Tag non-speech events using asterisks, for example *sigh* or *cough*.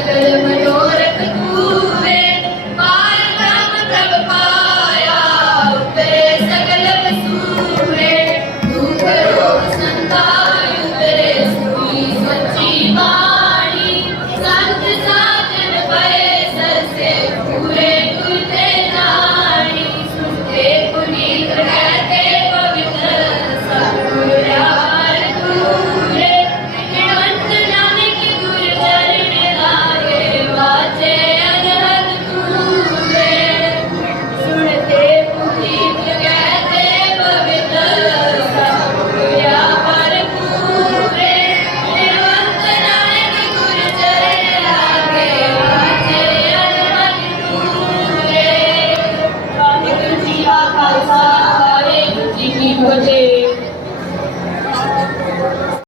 Thank *laughs* you.